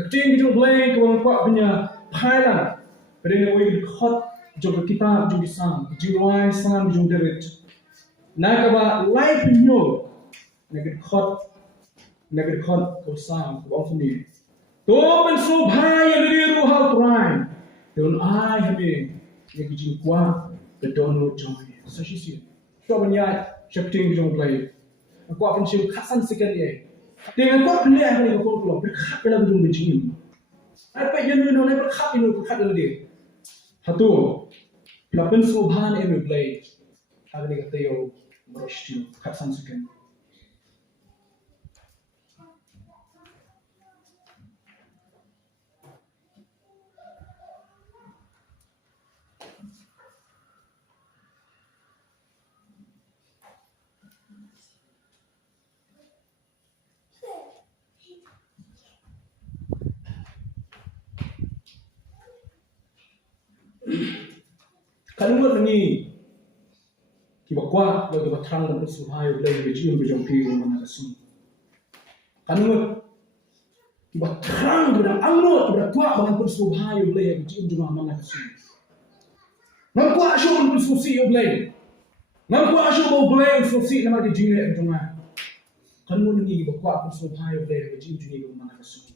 Keting jong blay ke wang kuat punya Phi la Pynsngewbha khot jong kitab jong isam jiwai sam jong derit na ka ba lai pinyo naged khot ko sam ko fami to Pynsngewbha ya le ru hal Trai don ai hame naged jing kwa the dono jong so shi si to banya keting jong blay ko pun sim khasan sikit ye dengan kau beli apa ni kau keluar berkat dalam hidung jingim. Apa yang you know ni berkat dalam dia. Satu, Phi la Pynsngewbha ni beli. Ada ni kata yo bersih kat sansukan. Kalau ni kita kuat, kita terang dan Pynsngewbha yang boleh berjaya berjaya mana kasih. Kalau kita terang dan anggot berkuat dengan Pynsngewbha yang boleh berjaya mana kasih. Nampak asyik Pynsngewbha yang boleh, nampak asyik boleh Pynsngewbha nama berjaya berjaya. Kalau ni kita kuat Pynsngewbha yang boleh berjaya mana kasih.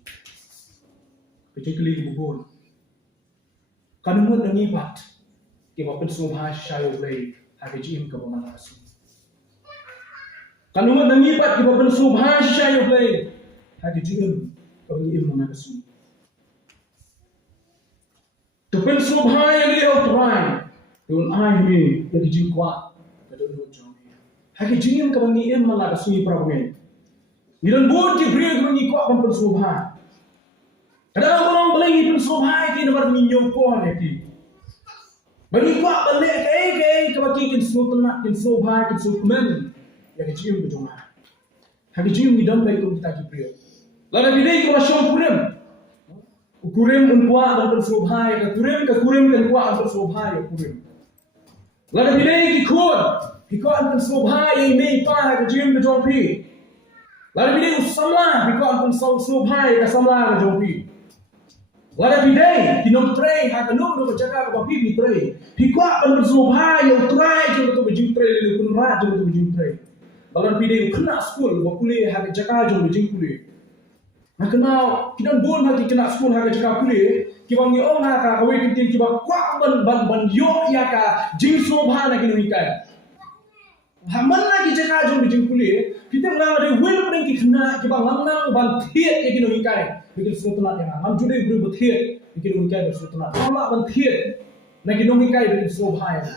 Kecuali kita bukan. Kalau ni bat kita Pynsngewbha saya boleh habis jim ke mana kasih. Kalau nangi bat kita Pynsngewbha saya boleh habis jim ke mana kasih. Tu Pynsngewbha yang dia Trai don ai ni yang jim kuat ke don jong. Habis jim ke mana kasih problem. Iran buat Jibril ke kuat Pynsngewbha. Kadang orang boleh Pynsngewbha ini nomor minyak kuat ni. Bagi kuat balik ke bagi Pynsngewbha kemen yang kecil berjumpa. Hari jim ni dalam baik kita Jibril. Lalu bila kita syok kurim kuat dan Pynsngewbha ke kurim kan kuat Pynsngewbha ya kurim. Lalu bila ikut Pynsngewbha yang ni pa ke jim berjumpa. Lalu bila usamlah ikut Pynsngewbha ke samlah berjumpa. Wala bidai kinom Trai ha kanum do jaga ka bapi bi Trai pikwa ban Pynsngewbha yang Trai jo to bijing Trai le kun ra jo to bijing Trai balan bidai kena school ba kuliah ha jaga jo bijing kuliah na kenal kidan bon ha kena school ha jaga kuliah ki bang ni ong ha ka kawe kintin ki ba kwa ban yo ya ka Pynsngewbha na kinu hikai ha man na ki jaga jo bijing kuliah kita ngang ada wil pring ki kena ki bang nang ban thiet ki kinu hikai bikin sultanat yang ham jude beri berthiat bikin mungkai bersultanat lama berthiat nak kita mungkai bikin Pynsngewbha yang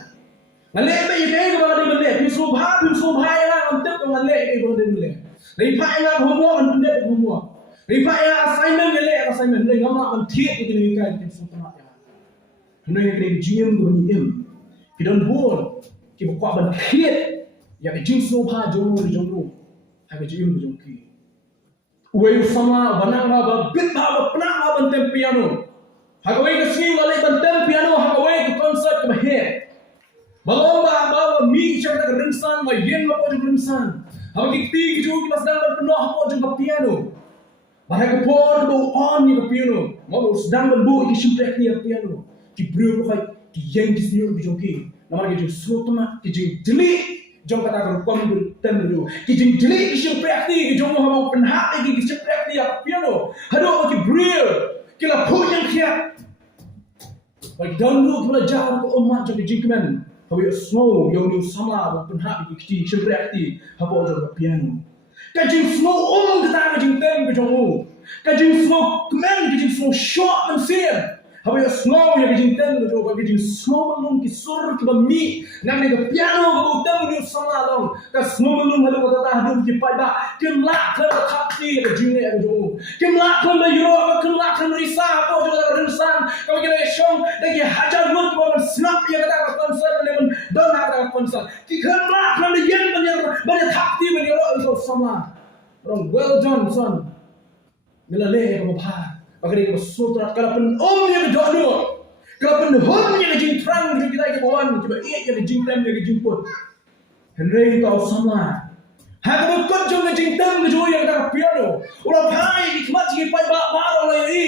ngalek me ye ke ba de mele Pynsngewbha yang am tek ngalek ke ba de mele dei pa yang homework an de homework dei pa yang assignment dei ngama berthiat bikin mungkai bikin sultanat yang hendak yang jingim bunyiim kita bon kita kuat berthiat yang Pynsngewbha jong ha jingim jongki Uwe sama banang ba bit ba pernah ba bentem piano. Hagawai ke sing wale bentem piano hagawai ke konsert ke he. Balomba ba mi cerita ke rinsan ba yen ba po rinsan. Hagi ti ju ki sedang berpenuh po ke piano. Bahaya ke por do on ni ke piano. Mau sedang berbu ki simplek ni ke piano. Ki bro ko ki yang di sini bi joki. Nama ke ju sotma ki ju deli jong kata kan kom temu kijing jeli kisah praktik jong mau penhat lagi kisah praktik ya piano hado bagi Jibril kila punya kia bagi dahulu belajar ke umat jadi jingkemen hawi snow yang ni sama penhat lagi kisah praktik habo jong piano kajing snow kita kajing tem ke jong kajing snow kemen kajing snow short mensian hawi snow yang kajing tem ke jong kajing snow melung kisur ke mi nang ni ke piano ke tem ni sama long ka snow melung halu kata tahdum ki pai ba kemlak ke khapti ke jing ke jong kemlak ke euro kemlak ke risa apa juga rinsan kau kira shong lagi hajar lut ko snap ya kata konsert ni men don ada konsert ki kemlak ke yen banyak khapti men euro itu sama orang well done son milale ke bha Bagi dia sutrat kalau pun yang jodoh, kalau pun yang jing terang kita ke bawah, kita yang jing tem yang jing pun. Henry tahu sama. Hak betul jong jing tem yang kita piano. Ulah pai kemat jing pai ba orang lain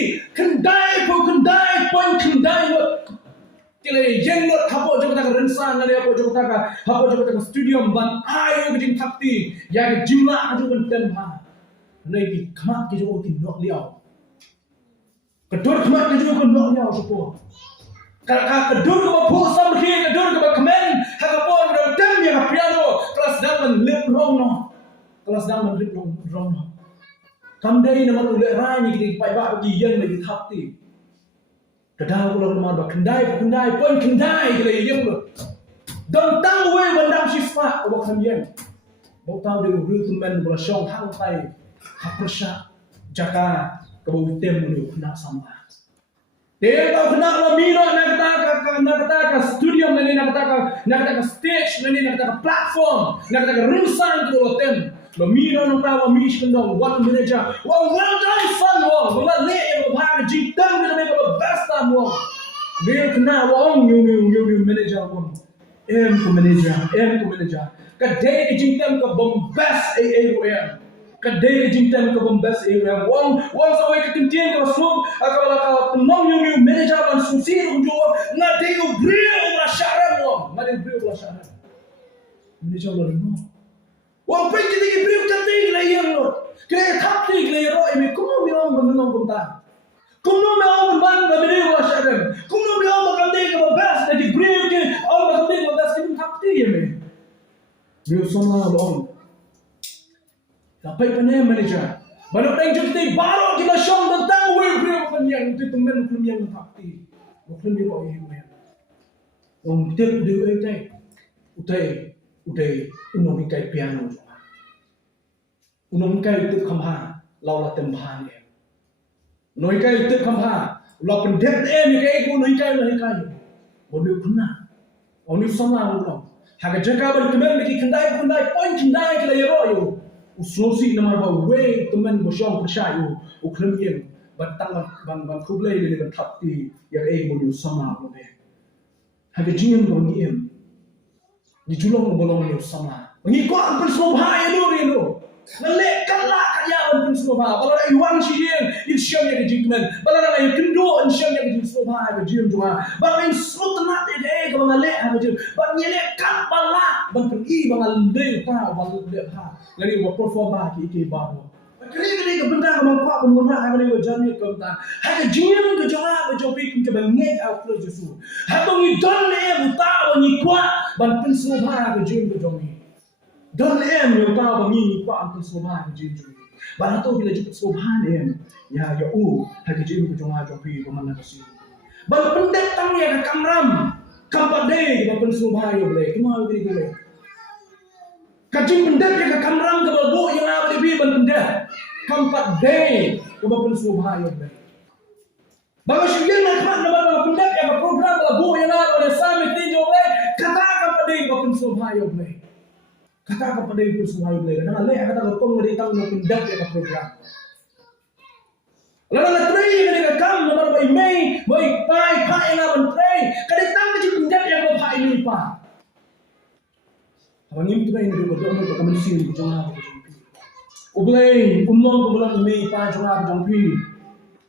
le yen lot hapo jo kata rensan le hapo jo kata studium ban ayo ke jing thakti ya ke jimla jo kan tem ha nei ki khamat ke jo ki nok liao kedor khamat ke jo kan nok liao sopo ka kedor ko phu sam ki kedor ko khmen ha ka pon do tem ya piano kelas dang man lip rong no kelas dang man lip rong no kam dei na man le rai ni ki pai ba ki yen le ki thakti kadang kalau rumah dah kendai pun kendai kalau yang tu, dan tang we bandam sifat awak kalian, bau tahu dia rutumen berasong hang tai, hapersha, jaka kau tem ni kena sama. Dia tahu kena kalau mino nak kata studio ni nak kata stage ni nak kata platform, nak kata rinsan tu tem. Mino nak tahu mish kendong one manager, well done son wong, bila le yang berhak jitang ni mereka best time wong. Dia kena wong new manager wong. Em tu manager. Kadai jitang ke bombast AAM. Kadai jitang ke bombast AAM. Wong sampai ke timtian ke masuk, kalau penong new manager ban susir unjuk, ngadai ubrio belasyaran wong, Manager lalu. Wong pergi lagi brief cantik lagi yang lo, kaya thapti lagi ro ini, kuno bilang mengenang kunta, kuno bilang mengenang beri wasaran, kuno bilang mengenai kebabas, jadi brief ke, mengenai kebabas kita thapti ya me, dia sama long, tapi panai manager, baru tengok kita baru kita show tentang brief yang itu teman yang thapti, bukan dia ro ini, wong tiap dia utai unong kai piano unong kai tu khamha lau la tem bhan em noi kai tu khamha lau pendet em kai ko noi kai bodu khuna oni sama lo haga jaka ban kemen ki kendai point kendai kala yero yo uslosi namar ba we temen bo shong persha yo u khlem yem ban tang ban khublei le ban thapti ya ei bodu sama lo be haga jingim bo ni em ni julong bolong ni sama mengikut pensobha ya lo ngalek kalak kaya pensobha kalau iwan siang insyam ya jingmen kalau nak kendo insyam ya pensobha ya jing doa bang insut nak de ko ngalek ha jing bang nyelek kan balak bang pergi bang ande ta bang de ha lagi buat perform ba ki baru kali ke benda bang kuat bang nak kali jami ko ta ha jing ke jora ke jopi ke bang ngek au close jesu ha bang ni don le buta bang ni kuat ban pensobha ke jing ke jomi don em yo ta bang ni kuat pensobha ke jing jomi ban to bila juput sobha em ya ha ke jing ke joma jopi ko mana kasi ban pendet tang ya ke kamram kampade ban pensobha yo ble kemau ni ble kajing pendet ya ke kamram ke balbo yang apa di ban pendet kampat day kebapun subha yo ble bagus yang nak nama pendet ya program balbo yang apa ada summit ni yo ble kata kampat day kebapun subha yo ble kata kampat day kebapun subha yo ble dan le kata kong dari tang pendet ya program lalu Trai ketika kam nomor Mei pai yang apa Trai ketika tang kecil pendet ya bapak ini pa abang ini Trai ini berdoa untuk kemensin di jangan Ublay, umlong Mei pa jangan jampi.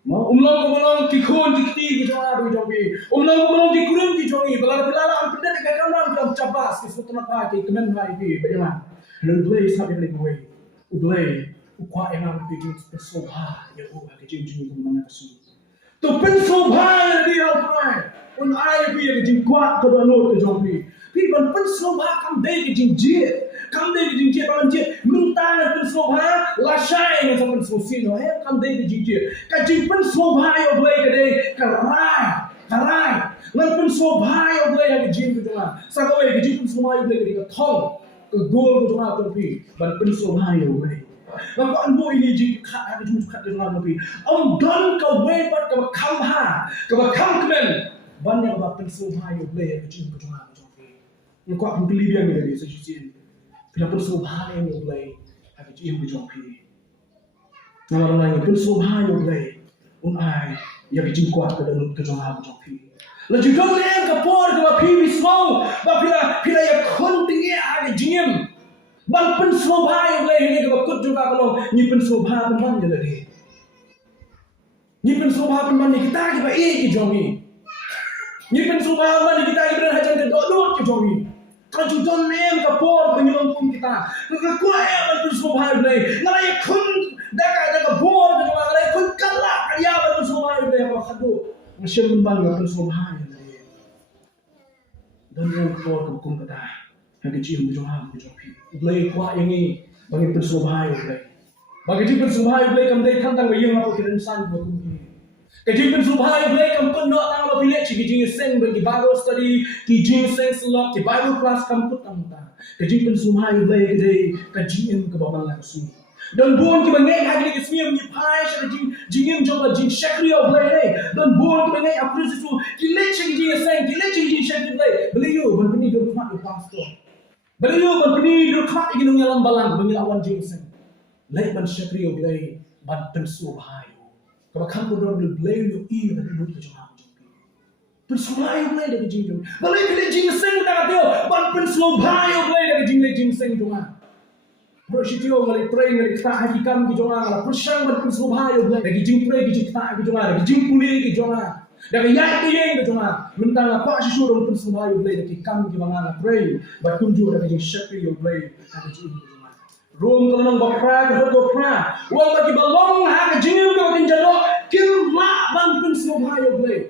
Umlong kikon dikti jangan jampi. Umlong dikurung di jongi. Belala ang pendet ke kamar jam cabas ke sutana pa ke kemen mai bi. Bagaimana? Ublay sampai lagi gue. Ublay, ukwa enam pergi bersobha ya gua ke jinjing itu mana kesu. Tu pensobha dia Trai. Un ai bi ke jing kuat ke dalam ke jampi. Pi ban pensobha kam dei ke jinjing. Kam dei ke jinjing ban je minta pensobha la shai ne sama sosino kam dei ke jinjing. Ka jing pensobha yo blai ke dei karai. Ngan pensobha yo blai ke jing ke jona. Sa ko ke jing pensobha yo blai ke thong ke gol ke jona to pi ban pensobha yo blai. Ngan ko anbo ini jing khat ke jing khat ke jona to pi. Don ka we pat ka kam kemen ban ya ba pensobha yo blai ke jing ke jona. Yang kuat mengkeli dia ni dari sejujurnya. Bila pensobha yang mulai, hati cium berjumpi. Nama lain pensobha yang mulai, unai yang kecil kuat ke dalam kejolah berjumpi. Lalu juga yang kapor ke bapi bismau, bila yang kontingnya ada jingim. Ban pensobha yang mulai ini ke bakut juga kalau ni pensobha peman je lagi. Ni pensobha peman ni kita kita ke jomi. Ni pen subhan ni kita ibarat hajan ke dot ke jomi. Kalau judon nem ke por penyelong pun kita. Kalau kuai ban pen subhan blai. Ngalai kun daga bor ke jomi ngalai kun kala ya ban pen subhan blai apa khadu. Macam ban pen subhan blai. Dan yang por kum kata. Yang kecil berjohan berjopi. Blai kuai ini bagi pen subhan blai. Bagi pen subhan blai kam dai tang bagi yang aku kiran san buat kum. Kajing pen subhan blai kam pun nak tang lo pilih cigi jing seng bagi Bible study ki jing seng selok ki Bible class kam put tang ta. Kajing pen subhan blai kedai kajing ke bawah lah kesu. Dan buon ki bangai hagi ki smi ni pai sha jingim jong jing shakri of blai dai. Dan buon ki bangai apri su ki le cigi jing seng ki le cigi jing shakri blai. Beli yo ban peni dur khat pastor. Beli yo ban peni dur khat ki nung yalam balang bagi awan jing seng. Lai ban shakri of blai ban pen subhan. Kalau kamu dorang blai yo i da dulu ke jong. Pen subhan blai da jing jong. Balai ke jing seng ta tio ban pen subhan blai da jing seng jong. Bersitio ngali Trai ngali kita hakikam ki jong ala persang ban pen subhan blai da jing Trai ki kita ki jong ala jing puli ki jong ala. Da ya ki yeng ki jong ala. Mentang apa si suruh pen subhan blai da ki kam ki bang ala Trai. Ba tunju da jing shakri yo blai da jing Rum kalau nang bakra ke bakra, wang bagi balong ha ke jingim ke batin jalo, kim la ban pen subhan yo blai.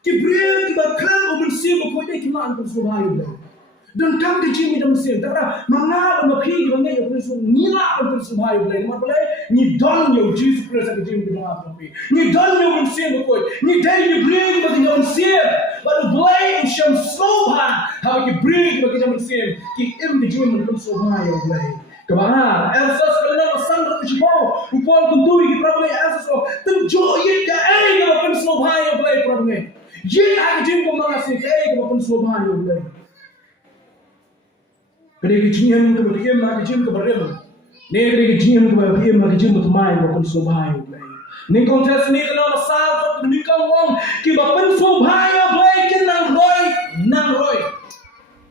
Ki bri ki bakra o men sim ko de ki man pen subhan yo blai. Dan kam ke jingim dam sim, takra manga ban phi ki bangai yo pen subhan ni la pen subhan yo blai. Ma blai ni don yo Jesus Christ ke jingim dam apa pi. Ni don yo men sim ko, ni dai ni bri ki batin yo sim. Ba blai sham subhan, ha ki bri ki batin yo sim, ki im ke jingim pen subhan yo blai. Kemana? Elsos kalau sandra ujibo, upol kentui ki problem elsos so tenjo yit ka ai ka pen subhan yo blai problem. Yit ak jing ko mga sik ai ka pen subhan yo blai. Kene ki jingem ka beriam ak jing ka beriam. Ne kene ki jingem ka beriam ak jing ka mai ka pen subhan yo blai. Ni kontes ni kana masal ko ni ka wong ki ba pen subhan yo blai kin nang roi.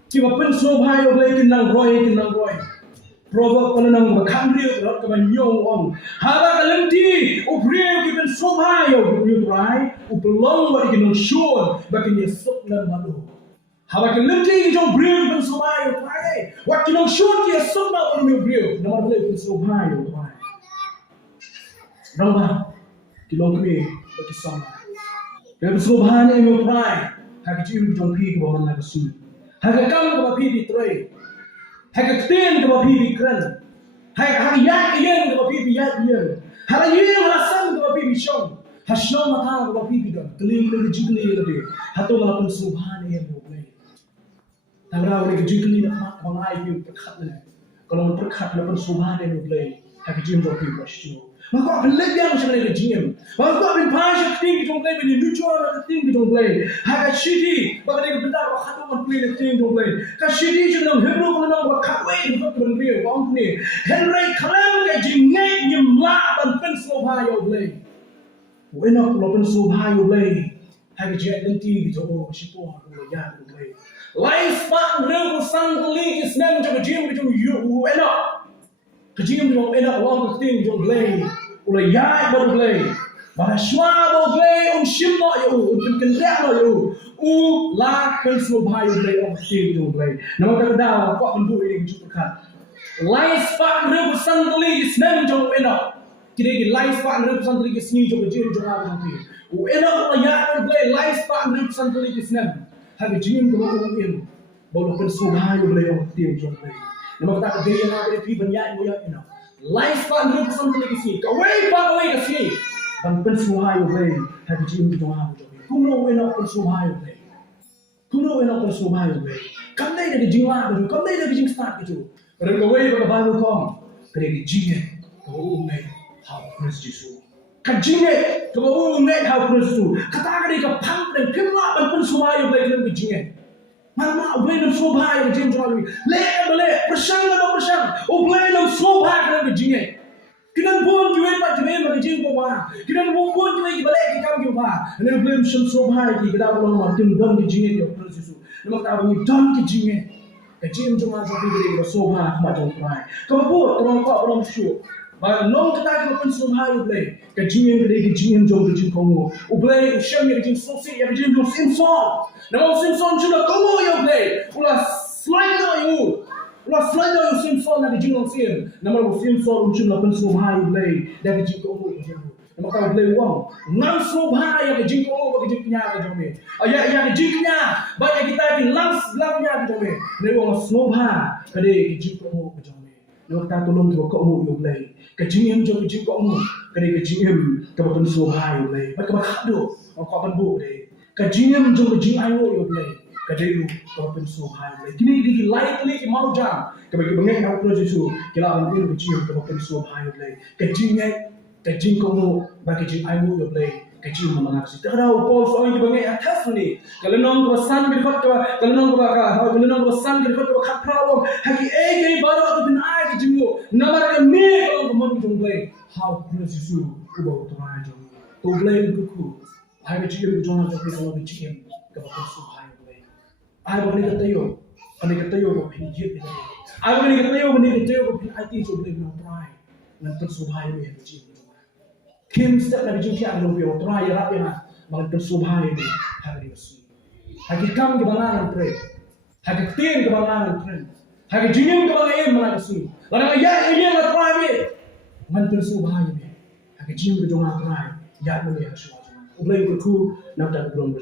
Ki ba pen subhan yo blai kin nang roi. Proverb kalau nang makan dia rot kaman nyong ong. Haba kalenti ubriu ki pen subhan yo you try upelong bagi nang sure bagi ni sok nan balu. Haba kalenti jong briu pen subhan yo try. Wat ki nang sure ki sok na on you briu. Nama boleh pen subhan yo try. Nama ki long kami bagi sama. Pen subhan yo try. Hagi jiu jong pi ko man la kasu. Hagi kam ko pi di Trai. Hak ten ke bapi bikran, hak yak yen ke bapi yak yen, hak yen rasan ke bapi bishong, hasyon mata ke bapi bidon, keling le jingli le, hatu ngala pen subhan yen boleh. Tangra le jingli nak mak bangai pi perkhat le, kalau perkhat le pen subhan yen boleh, hak jing bapi basyo. Maka pelik yang macam ni jingim. Maka bin pasal ting jong boleh, bin lucuan ting jong boleh. Hak shidi, bagi dia benda apa hatu man pilih ting jong boleh. Ka shidi jong Hebrew kalau nak katway untuk berdiri, bang ni. Henry kalam ke jingay nyemla dan pen subhan yo boleh. Enak kalau pen subhan yo boleh. Hak jingay nanti jong situ aku ya boleh. Life pak reu sang kali isnem jong jing jong you enak. Kejim jong enak wang ting jong boleh. Ulah ya baru boleh. Bara shwa boleh shimno yo, kendak yo. La pen subhan yo boleh om ting jong boleh. Nama terdaw kok bendu ini cukup. Life pak reu sang kali isnem jong enak. Kira ki life pak reu sang kali isni jong jing jong apa nanti. Enak ulah ya baru boleh life pak reu sang kali isnem. Hagi jing ko om bolo pen subhan yo boleh om ting jong boleh. Nama kata dia yang ada di banyak mo ya enak. Life pak reu sang kali isni. Kawai ke sini. Dan pen subhan yo boleh. Hagi jing jong apa jong. Kuno enak pen subhan yo boleh. Kuno enak pen subhan yo boleh. Kamdai dari jing la betul. Kamdai dari jing start gitu. Pada kawai pada Bible kom. Kena jing kau umai how Christ Jesus. Kajinge kau umai how Christ Jesus. Kata kali ke pang dan pimla dan pen subhan yo boleh kena jing. Mana boleh nam subhan yo jing jong. Boleh persang atau persang. Boleh nam subhan kena jing. Kita pun jual pak jual bagi jing ko ba. Kita pun jual ki balik ki kam ki ba. Ane boleh sham subhan ki kita boleh martin don ki jing yo Christ Jesus. Nama kata ni don ki jing. Kecil cuma satu beri ke soha macam Trai. Kau buat orang kau orang syuk. ba nong kata ke pensubha ublay ke jingim ke jingim jong ke jing komo ublay ushem ke jing sosi ya ke jing jong simson nama simson chula komo ya ublay ula slide no you ula slide no you simson na ke jing sim nama simson chula pensubha ublay da ke jing komo nama ka ublay wong nang subha ya ke jing komo ba ke jing nya ke jome ya ke jing nya ba ya kita ke langs nya ke jome ne wong subha ke jing komo ke jome no ta tolong ko komo ublay ke jingim jong jing komo ke jingim ke ba pensubha ublay ba ka khado ko ban bu de ke jingim jong jing ayo ublay ke de ko pensubha ublay kini di lightly ke mau jam ke bagi bangeng ka pro jesu ke la ban ke jingim ke ba pensubha ublay ke jingai ke jing komo ba ke jing ayo ublay ke jing mangat si terau Paul so ngi bangeng atas ni kalau nong ko san ke khot kalau nong ko ka kalau nong ko san ke khot ko khat prawo hagi e ke baro to bin ai ke jingo namar ke me ko mon jong blay how praise you ko to ma jong to blay ku ai ke jing jong na ke ko ke jing ke ba su hai blay ai bo ni ke tayo ani ke tayo ko phin jit ni ai bo ni ke tayo ko phin ai ti so blay na try nan to su hai me ke jing Kim step na bijing siya ang lupi o try rap yan ha mga tersubhay ni hari basi hagi kam ke banganan pre hagi tin ke banganan pre hagi jingim ke banganan mga basi larang ya na try me mga tersubhay ni hagi jingim ke jonga try ya mo ni haswa ublay ko ku na ta blong